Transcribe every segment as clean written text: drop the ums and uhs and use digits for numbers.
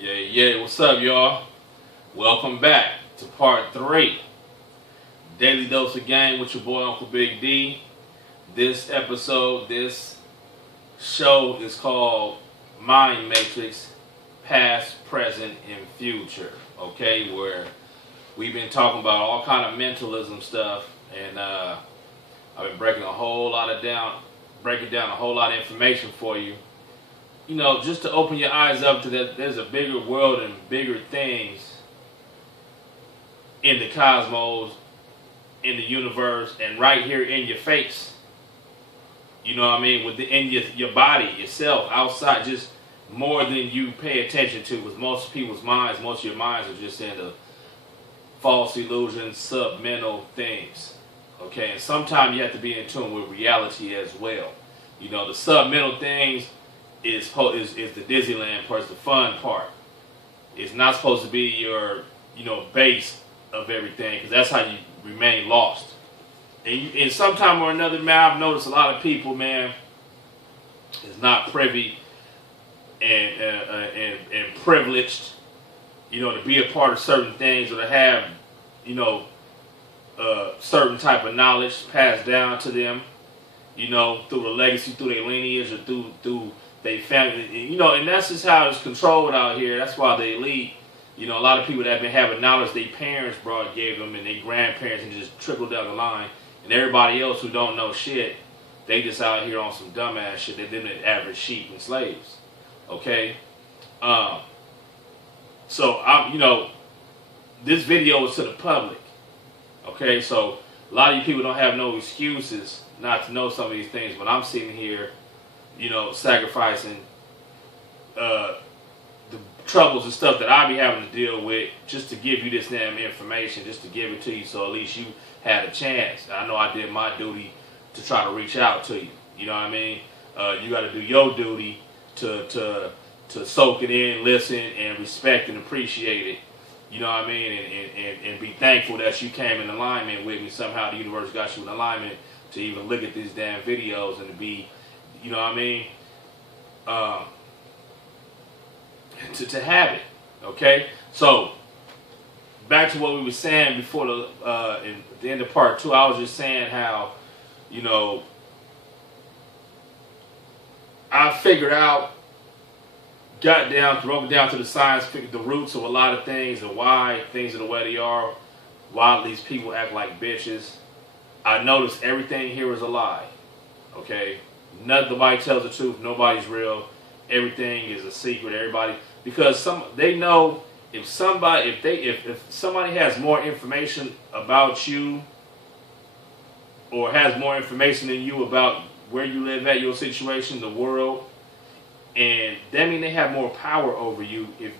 Yeah, what's up, y'all? Welcome back to part 3. Daily Dose of Game with your boy, Uncle Big D. This episode, this show is called Mind Matrix, Past, Present, and Future. Okay, where we've been talking about all kind of mentalism stuff, and I've been breaking down a whole lot of information for you. You know, just to open your eyes up to that there's a bigger world and bigger things in the cosmos, in the universe, and right here in your face. You know what I mean? Within your body, yourself, outside, just more than you pay attention to. Because most people's minds, most of your minds are just into false illusions, submental things. Okay, and sometimes you have to be in tune with reality as well. You know, the submental things is the Disneyland part, it's the fun part. It's not supposed to be your, base of everything, because that's how you remain lost. And sometime or another, man, I've noticed a lot of people, man, is not privy and privileged, to be a part of certain things, or to have, certain type of knowledge passed down to them, through the legacy, through their lineage, or through they family, and that's just how it's controlled out here. That's why the elite, a lot of people that have been having knowledge their parents gave them, and their grandparents, and just trickled down the line. And everybody else who don't know shit, they just out here on some dumbass shit. They're the average sheep and slaves. Okay? So, this video is to the public. Okay? So, a lot of you people don't have no excuses not to know some of these things, but I'm sitting here, sacrificing the troubles and stuff that I be having to deal with just to give you this damn information, just to give it to you, so at least you had a chance. I know I did my duty to try to reach out to you. You know what I mean? You got to do your duty to soak it in, listen, and respect and appreciate it. You know what I mean? And be thankful that you came in alignment with me. Somehow the universe got you in alignment to even look at these damn videos and to be, you know what I mean? To have it, okay? So, back to what we were saying before at the end of part 2, I was just saying how, I figured out, broke it down to the science, figured the roots of a lot of things and why things are the way they are, why these people act like bitches. I noticed everything here is a lie, okay? Nobody tells the truth. Nobody's real. Everything is a secret. Everybody, because they know if somebody has more information about you, or has more information than you about where you live at, your situation, the world, and that means they have more power over you if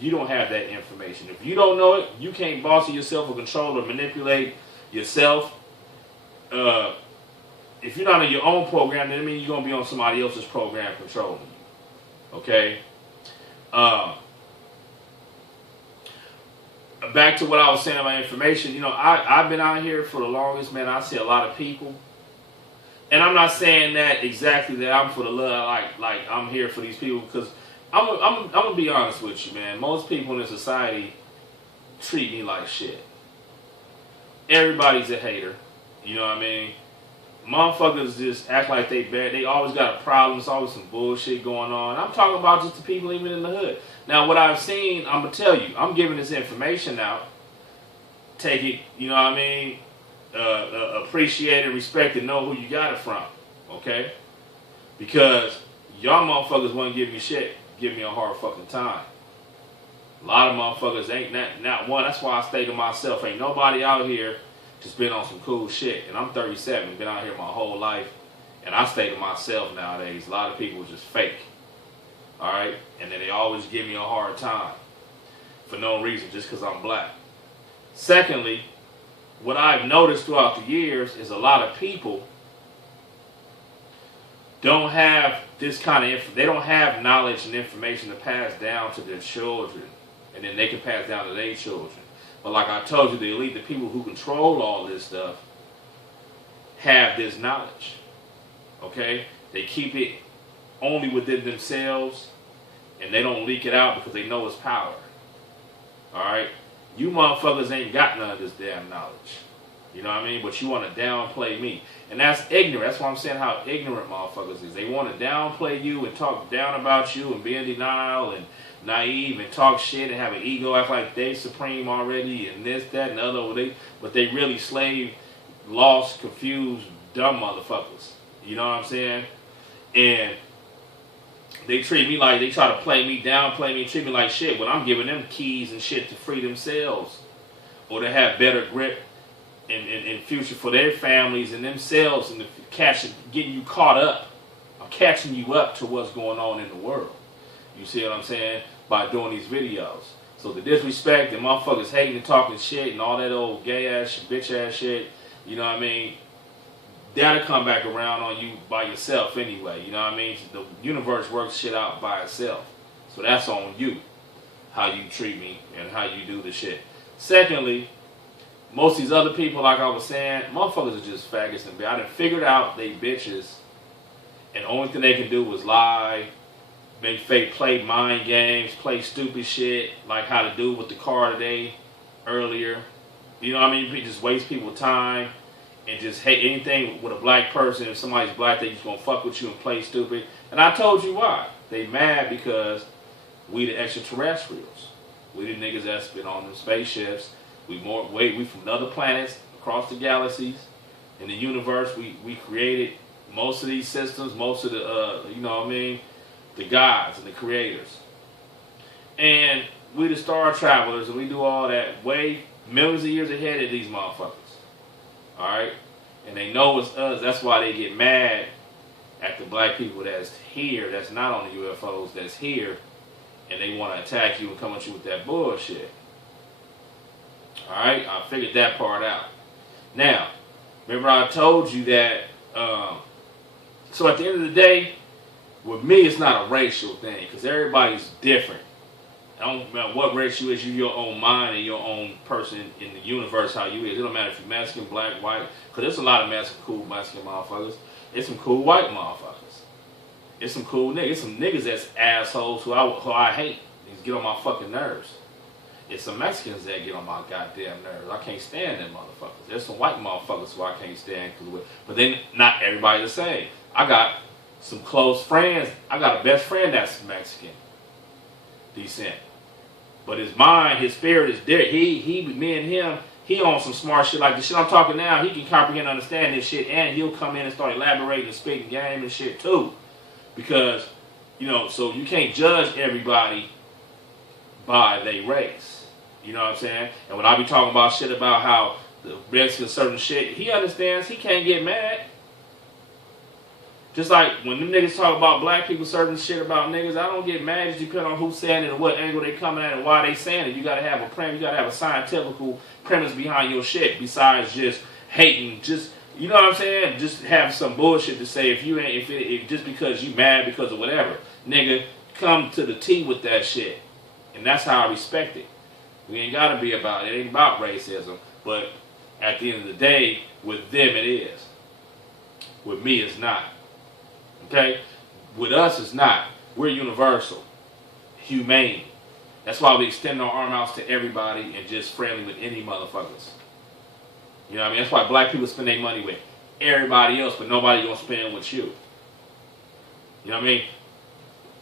you don't have that information. If you don't know it, you can't boss yourself or control or manipulate yourself. If you're not in your own program, then it means you're going to be on somebody else's program controlling you. Okay? Back to what I was saying about information. I've been out here for the longest, man. I see a lot of people. And I'm not saying that exactly that I'm for the love, like I'm here for these people, because I'm going to be honest with you, man. Most people in this society treat me like shit. Everybody's a hater. You know what I mean? Motherfuckers just act like they bad. They always got a problem. It's always some bullshit going on. I'm talking about just the people even in the hood. Now, what I've seen, I'm going to tell you. I'm giving this information out. Take it, you know what I mean? Appreciate it, respect it, know who you got it from. Okay? Because y'all motherfuckers wouldn't give me shit. Give me a hard fucking time. A lot of motherfuckers ain't not one. That's why I stay to myself. Ain't nobody out here just been on some cool shit. And I'm 37, been out here my whole life, and I stay to myself nowadays. A lot of people just fake. Alright? And then they always give me a hard time for no reason, just because I'm black. Secondly, what I've noticed throughout the years is a lot of people don't have this kind of they don't have knowledge and information to pass down to their children, and then they can pass down to their children. But like I told you, the elite, the people who control all this stuff, have this knowledge. Okay? They keep it only within themselves, And they don't leak it out because they know it's power. Alright? You motherfuckers ain't got none of this damn knowledge. You know what I mean? But you want to downplay me. And that's ignorant. That's why I'm saying how ignorant motherfuckers is. They want to downplay you and talk down about you and be in denial and naive and talk shit and have an ego, act like they supreme already and this, that, and the other. But they really slave, lost, confused, dumb motherfuckers. You know what I'm saying? And they treat me like, they try to play me, downplay me, treat me like shit when I'm giving them keys and shit to free themselves or to have better grip in future for their families and themselves and getting you caught up or catching you up to what's going on in the world. You see what I'm saying? By doing these videos. So the disrespect and motherfuckers hating and talking shit and all that old gay ass, bitch ass shit, you know what I mean? That'll come back around on you by yourself anyway. You know what I mean? The universe works shit out by itself. So that's on you, how you treat me and how you do the shit. Secondly, most of these other people, like I was saying, motherfuckers are just faggots and I done figured out they bitches, and the only thing they can do is lie, make fake, play mind games, play stupid shit, like how to do with the car today, earlier. You know what I mean? You just waste people's time and just hate anything with a black person. If somebody's black, they just gonna fuck with you and play stupid. And I told you why. They mad because we the extraterrestrials. We the niggas that's been on them spaceships. We from other planets across the galaxies in the universe. We created most of these systems, most of the you know what I mean, the gods and the creators. And we the star travelers, and we do all that way millions of years ahead of these motherfuckers. Alright? And they know it's us. That's why they get mad at the black people that's here, that's not on the UFOs, that's here, and they want to attack you and come at you with that bullshit. Alright? I figured that part out. Now, remember I told you that, so at the end of the day, with me, it's not a racial thing, because everybody's different. I don't matter what race you is, you're your own mind and your own person in the universe, how you is. It don't matter if you're Mexican, black, white, because there's a lot of cool Mexican motherfuckers. It's some cool white motherfuckers. It's some cool niggas. It's some niggas that's assholes who I hate. These get on my fucking nerves. It's some Mexicans that get on my goddamn nerves. I can't stand them motherfuckers. There's some white motherfuckers who I can't stand. But then not everybody the same. I got some close friends. I got a best friend that's Mexican descent. But his mind, his spirit is there. Me and him, he on some smart shit like the shit I'm talking now. He can comprehend and understand this shit, and he'll come in and start elaborating and speaking game and shit too. Because, you know, so you can't judge everybody by their race. You know what I'm saying? And when I be talking about shit about how the Mexicans certain shit, he understands. He can't get mad. Just like when them niggas talk about black people certain shit about niggas, I don't get mad. Just depending on who's saying it and what angle they coming at and why they saying it. You gotta have a premise. You gotta have a scientific premise behind your shit. Besides just hating, just, you know what I'm saying? Just have some bullshit to say. If just because you mad because of whatever, nigga, come to the T with that shit. And that's how I respect it. We ain't gotta be about it. It ain't about racism. But at the end of the day, with them it is. With me, it's not. Okay? With us, it's not. We're universal. Humane. That's why we extend our arm outs to everybody and just friendly with any motherfuckers. You know what I mean? That's why black people spend their money with everybody else, but nobody gonna spend with you. You know what I mean?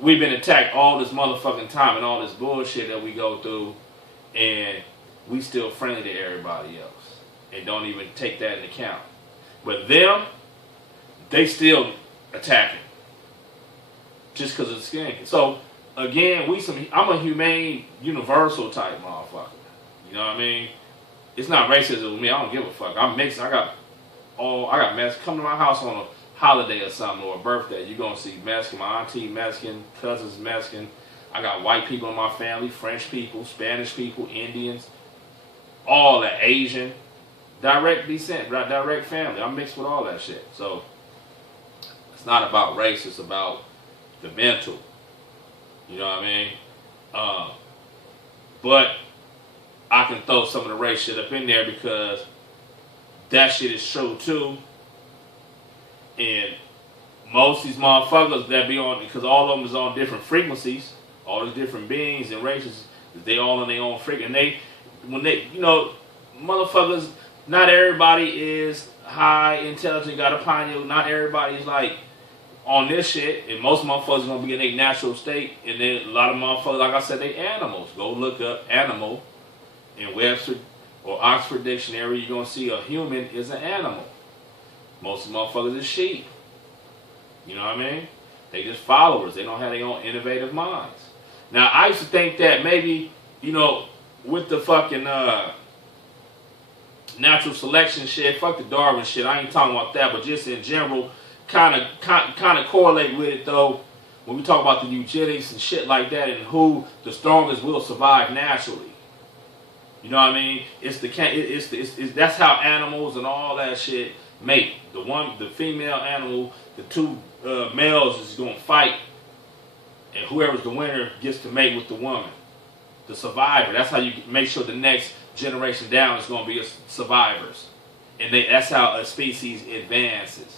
We've been attacked all this motherfucking time and all this bullshit that we go through, and we still friendly to everybody else. And don't even take that into account. But them, they still attacking just because of the skin. So again, I'm a humane, universal type motherfucker. You know what I mean? It's not racism with me. I don't give a fuck. I'm mixed. I got Mexican. Come to my house on a holiday or something or a birthday. You're gonna see Mexican. My auntie Mexican, cousins Mexican. I got white people in my family, French people, Spanish people, Indians, all that, Asian, direct descent, direct family. I'm mixed with all that shit. So it's not about race, it's about the mental. You know what I mean? But I can throw some of the race shit up in there because that shit is true too. And most of these motherfuckers that be on, because all of them is on different frequencies, all these different beings and races, they all in their own freaking. When they, you know, motherfuckers, not everybody is high intelligent, got a pioneer. Not everybody is like on this shit, and most motherfuckers gonna be in their natural state, and then a lot of motherfuckers, like I said, they animals. Go look up animal in Webster or Oxford Dictionary. You're gonna see a human is an animal. Most motherfuckers is sheep. You know what I mean? They just followers. They don't have their own innovative minds. Now, I used to think that maybe, you know, with the fucking natural selection shit, fuck the Darwin shit, I ain't talking about that, but just in general, kind of correlate with it though, when we talk about the eugenics and shit like that, and who the strongest will survive naturally. You know what I mean? That's how animals and all that shit mate. The female animal, the two males is gonna fight, and whoever's the winner gets to mate with the woman, the survivor. That's how you make sure the next generation down is gonna be survivors, and that's how a species advances.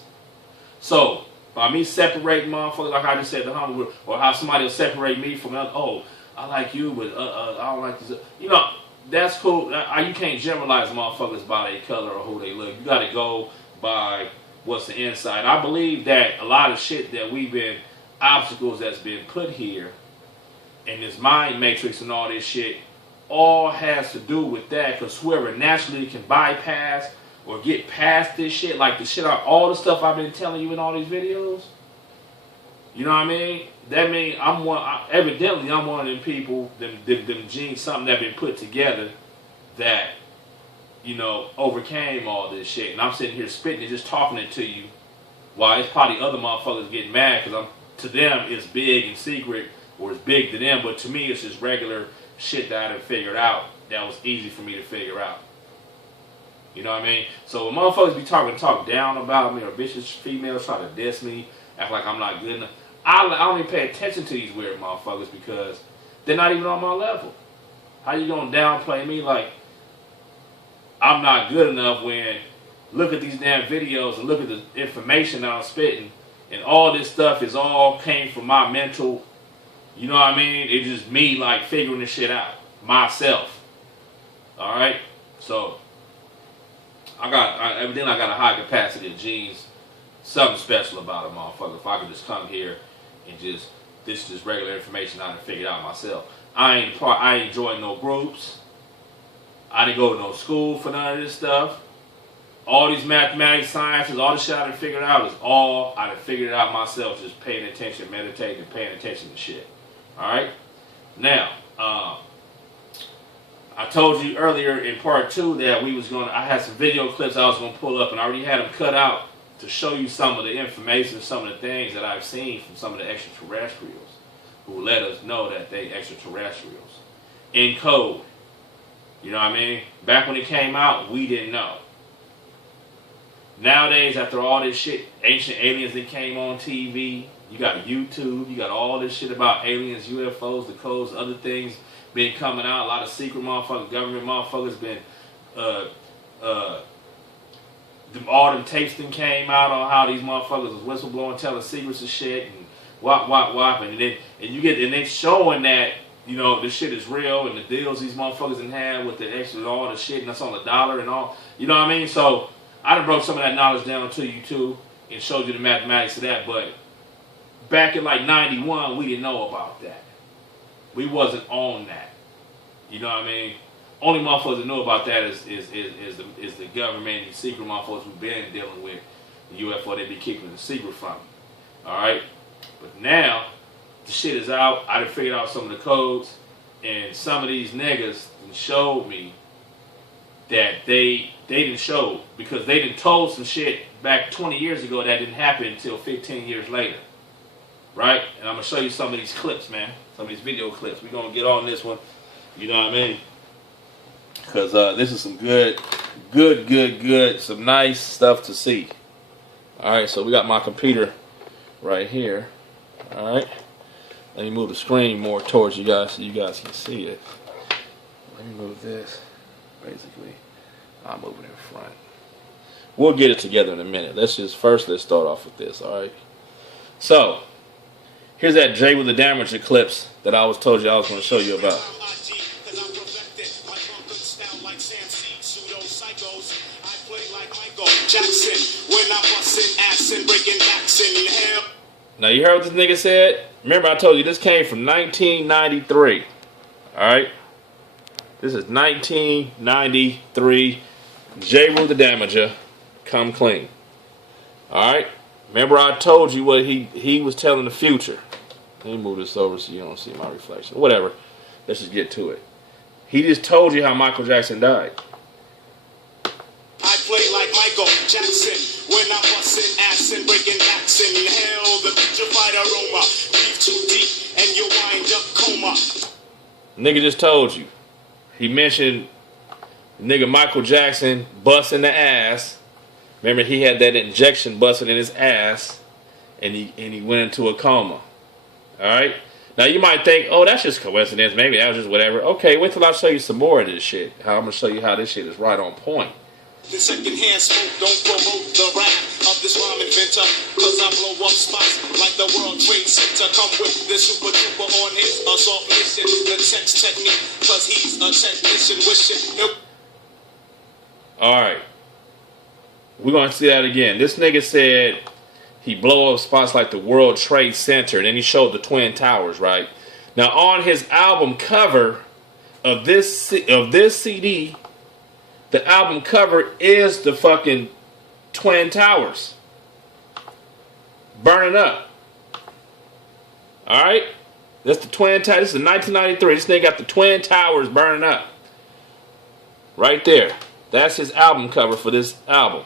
So by me separating motherfuckers, like I just said, the hunger, or how somebody will separate me from another. Oh, I like you, but I don't like this. You know, that's cool. You can't generalize motherfuckers by their color or who they look. You got to go by what's the inside. I believe that a lot of shit that we've been, obstacles that's been put here in this mind matrix and all this shit, all has to do with that, because whoever naturally can bypass or get past this shit, like the shit, all the stuff I've been telling you in all these videos, you know what I mean? That means evidently I'm one of them people, them genes, something that been put together that, you know, overcame all this shit. And I'm sitting here spitting and just talking it to you, while it's probably other motherfuckers getting mad, because to them it's big and secret, or it's big to them, but to me it's just regular shit that I done figured out that was easy for me to figure out. You know what I mean? So when motherfuckers be talk down about me, or bitches, females try to diss me, act like I'm not good enough, I don't even pay attention to these weird motherfuckers, because they're not even on my level. How you gonna downplay me like I'm not good enough when, look at these damn videos and look at the information that I'm spitting, and all this stuff is all came from my mental, you know what I mean? It's just me like figuring this shit out myself. Alright? So evidently I got a high capacity of genes, something special about a motherfucker. If I could just come here and this is just regular information I done figured out myself. I ain't joined no groups. I didn't go to no school for none of this stuff. All these mathematics, sciences, all the shit I done figured out is all I done figured out myself, just paying attention, meditating, and paying attention to shit. Alright? Now, I told you earlier in part 2 that I had some video clips I was going to pull up, and I already had them cut out to show you some of the information, some of the things that I've seen from some of the extraterrestrials who let us know that they extraterrestrials. In code. You know what I mean? Back when it came out, we didn't know. Nowadays, after all this shit, ancient aliens that came on TV, you got YouTube, you got all this shit about aliens, UFOs, the codes, other things been coming out. A lot of secret motherfuckers, government motherfuckers been, all them tapes that came out on how these motherfuckers was whistleblowing, telling secrets and shit, and whop, and they showing that, you know, this shit is real, and the deals these motherfuckers done had with the extra, all the shit, and that's on the dollar and all, you know what I mean? So I done broke some of that knowledge down to you too, and showed you the mathematics of that, but back in like 91, we didn't know about that. We wasn't on that. You know what I mean? Only motherfuckers that know about that is the government and secret motherfuckers who've been dealing with the UFO. They be keeping the secret from you. Alright? But now, the shit is out. I done figured out some of the codes, and some of these niggas showed me that they didn't show, because they done told some shit back 20 years ago that didn't happen until 15 years later. Right? And I'm going to show you some of these clips, man. Some of these video clips. We're going to get on this one. You know what I mean? Because this is some good, some nice stuff to see. Alright, so we got my computer right here. Alright. Let me move the screen more towards you guys so you guys can see it. Let me move this. Basically, I'm moving in front. We'll get it together in a minute. Let's start off with this, alright? So, Here's that Jay with the Damage clips that I was told you I was going to show you about. Now you heard what this nigga said? Remember I told you this came from 1993. Alright? This is 1993. J. Rule the Damager. Come clean. Alright? Remember I told you what he was telling the future. Let me move this over so you don't see my reflection. Whatever. Let's just get to it. He just told you how Michael Jackson died. I play like Michael Jackson when I'm busting ass and breaking backs in hell. The putrefied aroma leave too deep and you wind up coma. Nigga just told you. He mentioned nigga Michael Jackson busting the ass. Remember he had that injection busting in his ass, and he went into a coma. All right. Now you might think, oh, that's just coincidence. Maybe that was just whatever. Okay, wait till I show you some more of this shit. I'm gonna show you how this shit is right on point. The secondhand smoke don't promote the wrath of this rhyme inventor, cause I blow up spots like the World Trade Center. Come with the super trooper on his assault mission, the text technique, cause he's a technician wishing. Alright, we're gonna see that again. This nigga said he blow up spots like the World Trade Center, and then he showed the Twin Towers, right? Now on his album cover of this CD, the album cover is the fucking Twin Towers burning up. Alright? That's the Twin Towers. This is 1993. This nigga got the Twin Towers burning up. Right there. That's his album cover for this album.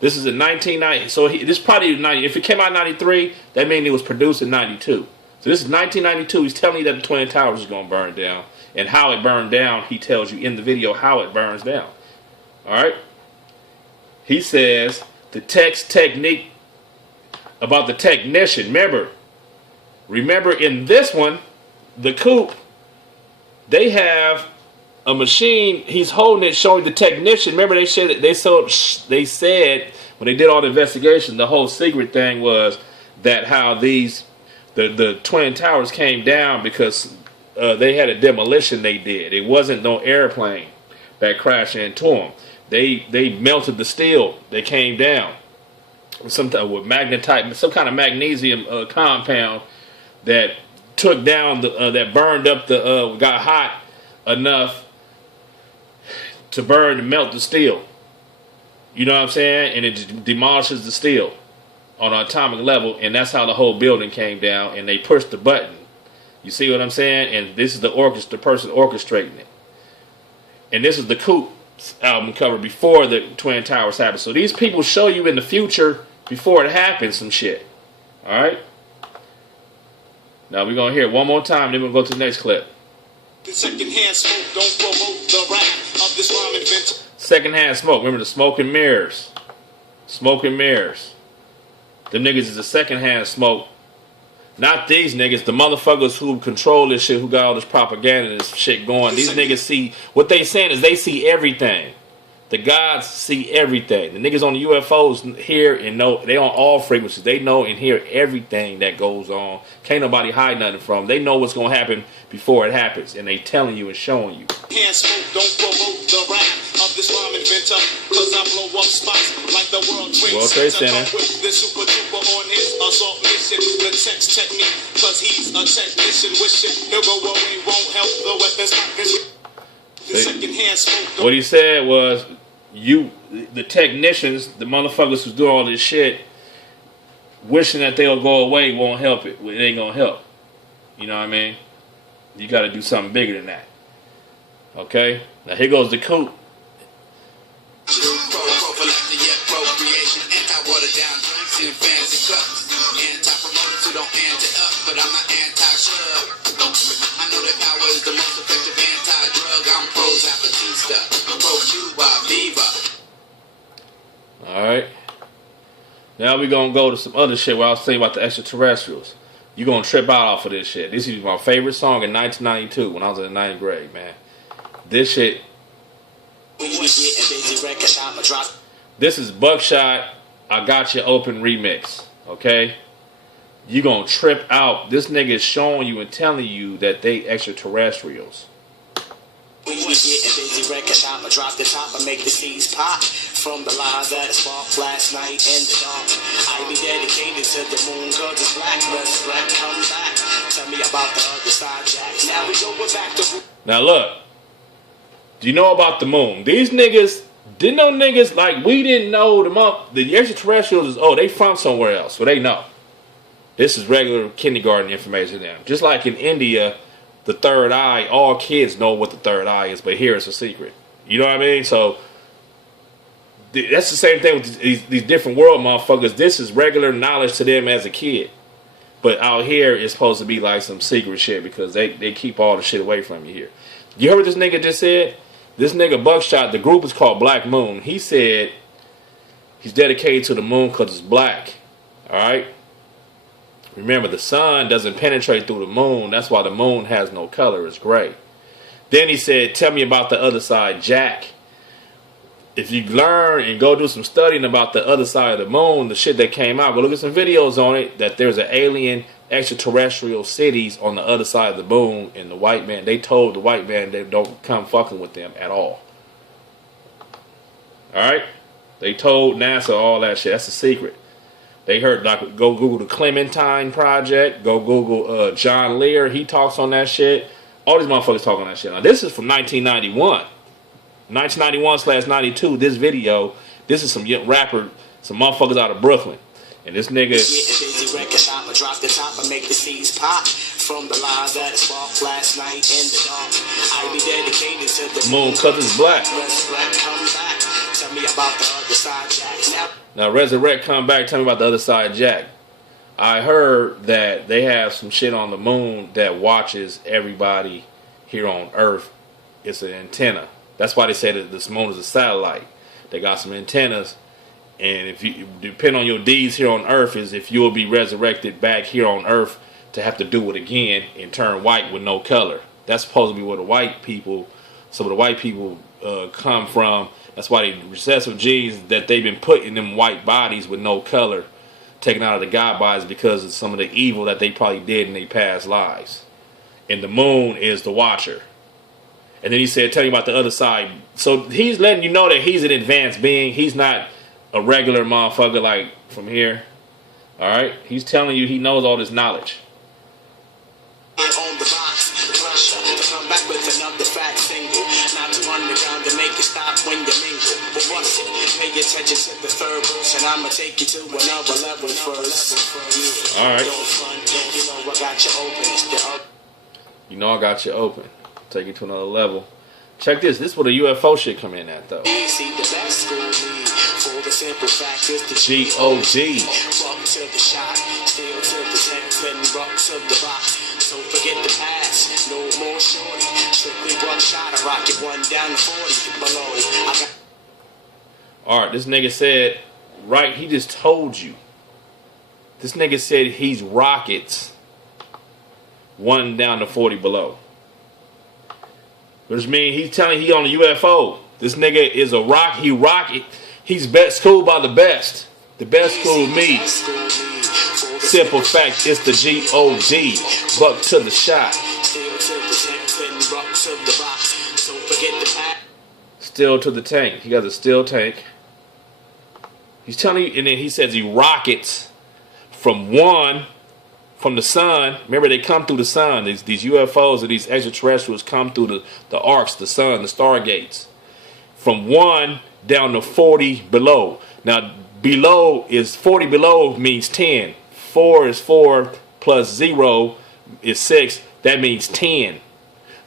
This is in 1990. So this probably 90. If it came out in 93, that means it was produced in 92. So this is 1992. He's telling you that the Twin Towers is going to burn down. And how it burned down, he tells you in the video how it burns down. Alright? He says the text technique about the technician. Remember in this one, the coupe, they have a machine. He's holding it, showing the technician. Remember they said when they did all the investigation, the whole secret thing was that how the Twin Towers came down because they had a demolition they did. It wasn't no airplane that crashed into them. They melted the steel that came down with some kind of magnesium compound that took down that burned up got hot enough to burn and melt the steel. You know what I'm saying? And it demolishes the steel on an atomic level, and that's how the whole building came down. And they pushed the button. You see what I'm saying? And this is the person orchestrating it. And this is the Coupe album cover before the Twin Towers happened. So these people show you in the future before it happens some shit. Alright? Now we're going to hear it one more time, then we'll go to the next clip. The secondhand smoke don't promote the wrath of this rhyme inventor. Secondhand smoke. Remember the smoke and mirrors. Smoke and mirrors. Them niggas is the secondhand smoke. Not these niggas, the motherfuckers who control this shit, who got all this propaganda and this shit going. These niggas see, what they saying is they see everything. The gods see everything. The niggas on the UFOs hear and know, they on all frequencies. They know and hear everything that goes on. Can't nobody hide nothing from them. They know what's going to happen before it happens. And they telling you and showing you. Hand smoke don't promote the wrath of this rhyme inventor, cause I blow up spots like the World Trade Center. With the super trooper on his assault mission, the text technique, cause he's a technician wishing he'll go away, won't help the weapons not. What he said was, the technicians, the motherfuckers who's doing all this shit, wishing that they'll go away won't help it. It ain't gonna help. You know what I mean? You gotta do something bigger than that. Okay? Now here goes the Coupe. Alright. Now we're going to go to some other shit where I was saying about the extraterrestrials. You're going to trip out off of this shit. This is my favorite song in 1992 when I was in the 9th grade, man. This shit. This is Buckshot, I Got You Open remix. Okay? you're gonna trip out. This nigga is showing you and telling you that they extraterrestrials. We getting busy, record shop, I drop the top, I make the seeds pop. From the lines that sparked last night in the dark. I be dedicated to the moon, cause it's black. Resurrect, come back. Tell me about the other side, Jack. Now we going back to... Now look, do you know about the moon? These niggas, didn't know niggas, like, we didn't know the extraterrestrials is, oh, they from somewhere else. Well, they know. This is regular kindergarten information to them. Just like in India, the third eye, all kids know what the third eye is, but here it's a secret. You know what I mean? So, that's the same thing with these different world motherfuckers. This is regular knowledge to them as a kid. But out here, it's supposed to be like some secret shit because they keep all the shit away from you here. You heard what this nigga just said? This nigga Buckshot, the group is called Black Moon. He said he's dedicated to the moon because it's black. Alright? Remember, the sun doesn't penetrate through the moon. That's why the moon has no color. It's gray. Then he said, tell me about the other side, Jack. If you learn and go do some studying about the other side of the moon, the shit that came out, go look at some videos on it, that there's an alien extraterrestrial cities on the other side of the moon, and the white man, they told the white man they don't come fucking with them at all. Alright? They told NASA all that shit. That's a secret. They heard, like, go Google the Clementine Project, go Google John Lear, he talks on that shit. All these motherfuckers talk on that shit. Now, this is from 1991. 1991/92, this video, this is some young rapper, some motherfuckers out of Brooklyn. And this nigga... busy record shop, I drop the top, I make the seeds pop. From the lines that sparked last night in the dark. I be dedicated to the moon cause it's black. Resurrect, come back. Tell me about the other side, Jack. Now, resurrect, come back, tell me about the other side, Jack. I heard that they have some shit on the moon that watches everybody here on Earth. It's an antenna. That's why they say that this moon is a satellite. They got some antennas, and if you depend on your deeds here on Earth, is if you'll be resurrected back here on Earth to have to do it again and turn white with no color. That's supposed to be where the white people, some of the white people come from. That's why the recessive genes that they've been put in them white bodies with no color, taken out of the God bodies because of some of the evil that they probably did in their past lives. And the moon is the watcher. And then he said, tell you about the other side. So he's letting you know that he's an advanced being. He's not a regular motherfucker like from here. Alright? He's telling you he knows all this knowledge. On the box, pressure to come back with another fat single. Not to underground to make it stop when you mingle. But what's it? Pay attention to the third verse, and I'ma take you to another level first. Alright. You know I got you open. You know I got you open. Take you to another level. Check this. This is where the UFO shit come in at, though. See the best school lead. For the simple fact is the G.O.D. Rock to the shot, still to the tenth, and rock to the box. So forget the past, no more shorty. Strictly Buckshot, I rock it one down to 40 below. Alright, this nigga said, right, he just told you. This nigga said he's rockets 1 down to 40 below. Which means he's telling he on a UFO. This nigga is a rock. He rocket. He's best school by the best. The best school me. Simple fact, it's the G.O.D. Buck to the shot. Still to the tank. He got a steel tank. He's telling you, and then he says he rockets from the sun. Remember, they come through the sun. These UFOs or these extraterrestrials come through the arcs, the sun, the stargates. From 1 down to 40 below. Now, below is 40 below means 10. 4 is 4 plus 0 is 6. That means 10.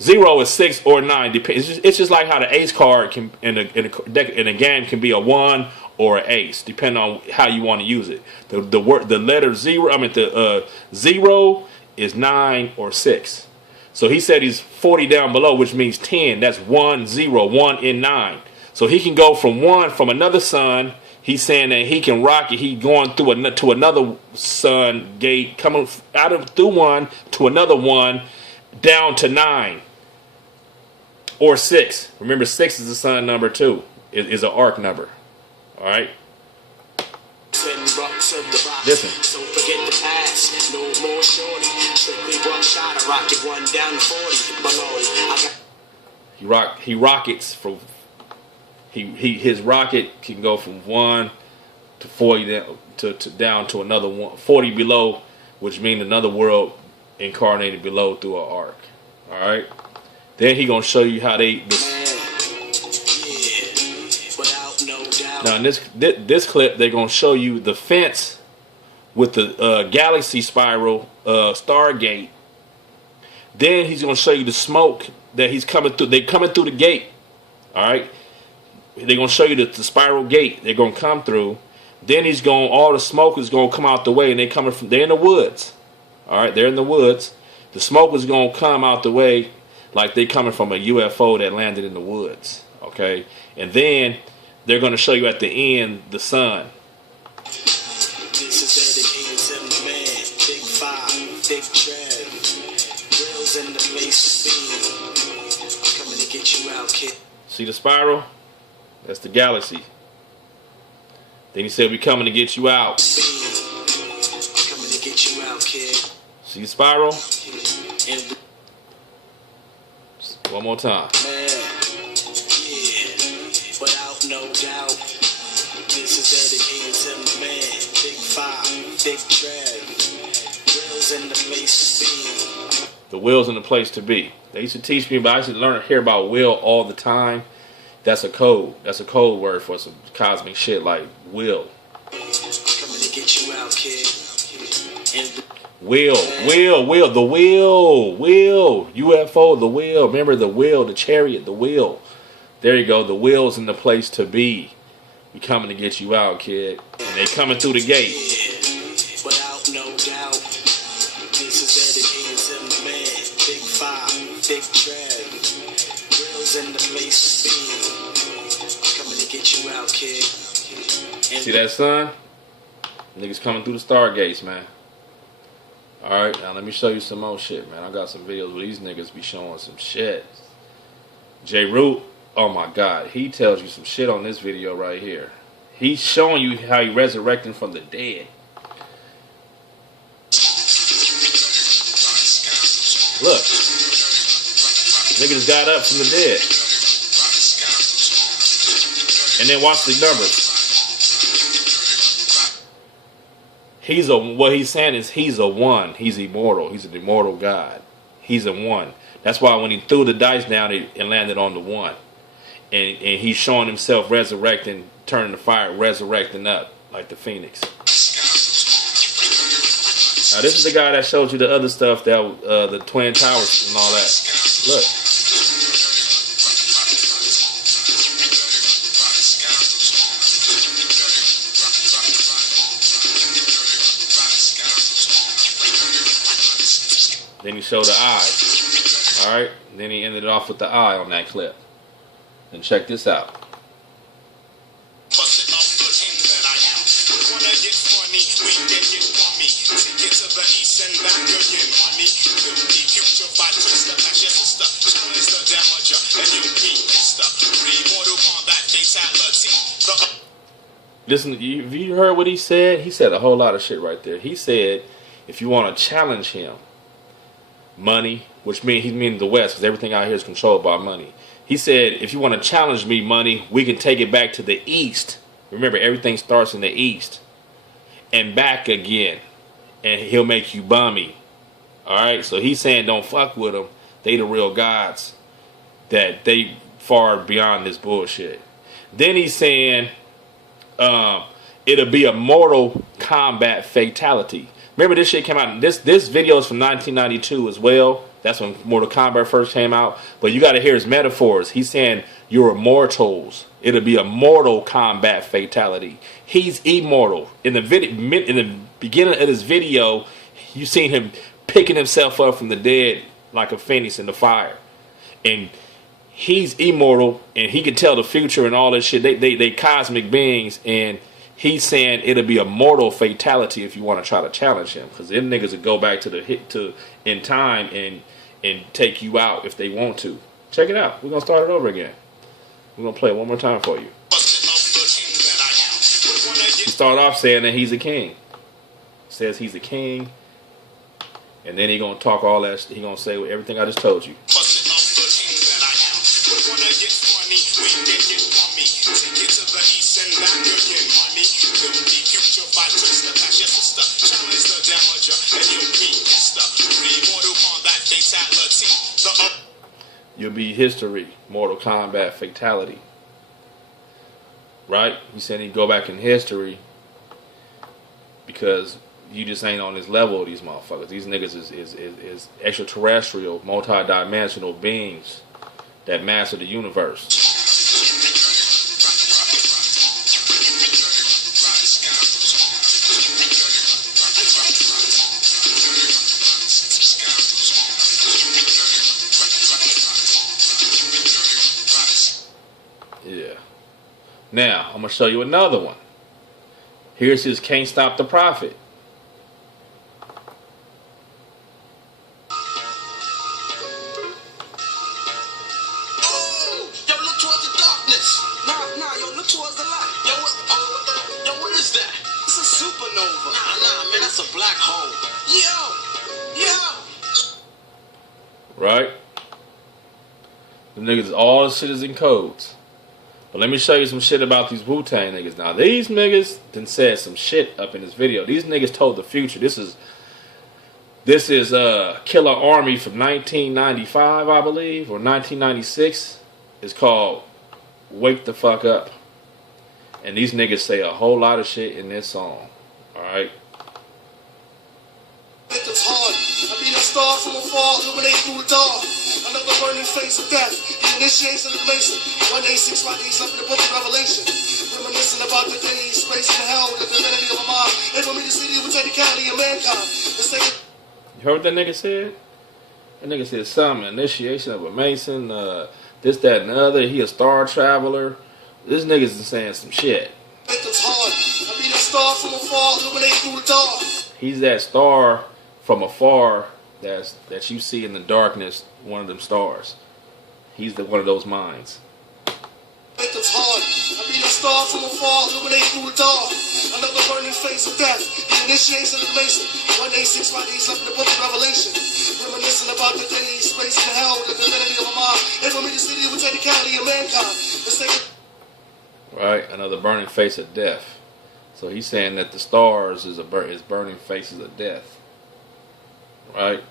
0 is 6 or 9. It's just like how the ace card can in a game can be a 1 or an ace, depending on how you want to use it. The letter 0, the 0 is 9 or 6. So he said he's 40 down below, which means 10. That's 1, 0, 1 in 9. So he can go from another sun. He's saying that he can rock it. He's going through to another sun gate, coming through one to another one, down to 9 or 6. Remember, 6 is the sun number too. It is an arc number. All right. Listen. So forget the past. No more shorty. Strictly one shot. I rock it 1 down to 40 below. He rockets from his rocket can go from 1 to 40 down to another 40 below, which means another world incarnated below through an arc. All right. Then he gonna show you how they. Now in this clip, they're gonna show you the fence with the galaxy spiral Stargate. Then he's gonna show you the smoke that he's coming through. They coming through the gate. All right. They're gonna show you the spiral gate. They're gonna come through. Then all the smoke is gonna come out the way, and they're in the woods. All right, they're in the woods. The smoke is gonna come out the way like they coming from a UFO that landed in the woods. Okay, and then they're gonna show you at the end the sun. This is dedicated to my man, Big 5, Big Trev. Grills in the place to be. I'm coming to get you out, kid. See the spiral? That's the galaxy. Then he said, "We coming to get you out." I'm coming to get you out, kid. See the spiral? One more time. Man, yeah, without no doubt. This is dedicated to my man, Big 5, Big Trev. Grills in the place to be. The will's in the place to be. They used to teach me about. I used to learn to hear about will all the time. That's a code. That's a code word for some cosmic shit like will. Coming to get you out, kid. Will, the will, UFO, the will. Remember the will, the chariot, the will. There you go. The will's in the place to be. We coming to get you out, kid. And they coming through the gate. Without no doubt. This is dedicated to my man, Big 5, Big Trev. Grills in the place to be. Coming to get you out, kid. See that sun? Niggas coming through the stargates, man. Alright, now let me show you some more shit, man. I got some videos where these niggas be showing some shit. J. Root, oh my God, he tells you some shit on this video right here. He's showing you how he resurrecting from the dead. Look. Niggas got up from the dead. And then watch the numbers. What he's saying is he's a one. He's immortal. He's an immortal God. He's a one. That's why when he threw the dice down, it landed on the one. And he's showing himself resurrecting, turning the fire, resurrecting up like the phoenix. Now this is the guy that showed you the other stuff, that the Twin Towers and all that. Look. Then he showed the eye. Alright? Then he ended it off with the eye on that clip. And check this out. Listen, have you heard what he said? He said a whole lot of shit right there. He said, if you want to challenge him, money, which means he's meaning the West, because everything out here is controlled by money. He said, if you want to challenge me, money, we can take it back to the East. Remember, everything starts in the East. And back again. And he'll make you bummy. Alright? So he's saying don't fuck with them. They the real gods. That they far beyond this bullshit. Then he's saying it'll be a mortal combat fatality. Remember, this shit came out. This video is from 1992 as well. That's when Mortal Kombat first came out. But you got to hear his metaphors. He's saying you're immortals. It'll be a mortal combat fatality. He's immortal. In the beginning of this video, you seen him picking himself up from the dead like a phoenix in the fire. And he's immortal, and he can tell the future and all this shit. They cosmic beings, and he's saying it'll be a mortal fatality if you want to try to challenge him, because them niggas will go back to in time and take you out if they want to. Check it out. We're gonna start it over again. We're gonna play it one more time for you. He started off saying that he's a king. Says he's a king, And then he gonna talk all that. He gonna say everything I just told you. You'll be history. Mortal Kombat fatality. Right? He said he'd go back in history because you just ain't on this level of these motherfuckers. These niggas is extraterrestrial, multi-dimensional beings that master the universe. Yeah. Now, I'm going to show you another one. Here's his Can't Stop the Prophet. Right? The niggas, all the shit is in codes. But let me show you some shit about these Wu-Tang niggas. Now, these niggas done said some shit up in this video. These niggas told the future. This is Killer Army from 1995, I believe, or 1996. It's called Wake the Fuck Up. And these niggas say a whole lot of shit in this song. Alright? It's hard. I beat a star from afar, illuminate through the dark. Another burning face of death. The initiation of the mason. 186, 187 in the book of Revelation. Reminiscing about the days, space, and hell, the divinity of a mind. And for me to see the eternity of mankind. You heard what that nigga said? That nigga said something. Initiation of a mason, this, that, and the other. He a star traveler. This nigga's saying some shit. It's hard. I beat a star from afar, illuminate through the dark. He's that star from afar that you see in the darkness, one of them stars. He's one of those minds. It's hard. I beat a star from afar, illuminate through the dark. Another burning face of death. The initiation of the mason. 186, 187 in the book of Revelation. Reminiscing about the days, space, and hell, the divinity of a mind. And for me to see the eternity of mankind. Right, another burning face of death. So he's saying that the stars is burning faces of death. Right?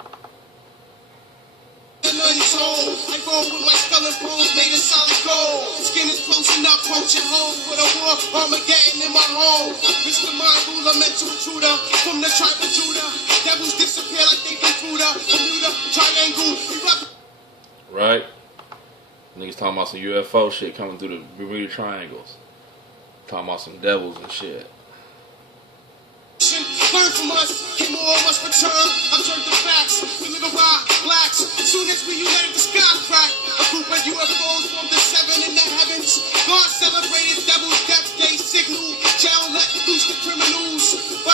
I roll with my skull and bones made of solid gold. Skin is close enough, approaching home with a war Armageddon in my home. Mr. Mind Ruler, mental intruder from the tribe of Judah. Devils disappear like they been through the Bermuda Triangle. Right? Niggas talking about some UFO shit coming through the Bermuda Triangles. Talking about some devils and shit. Learn from us, came all must return. I'm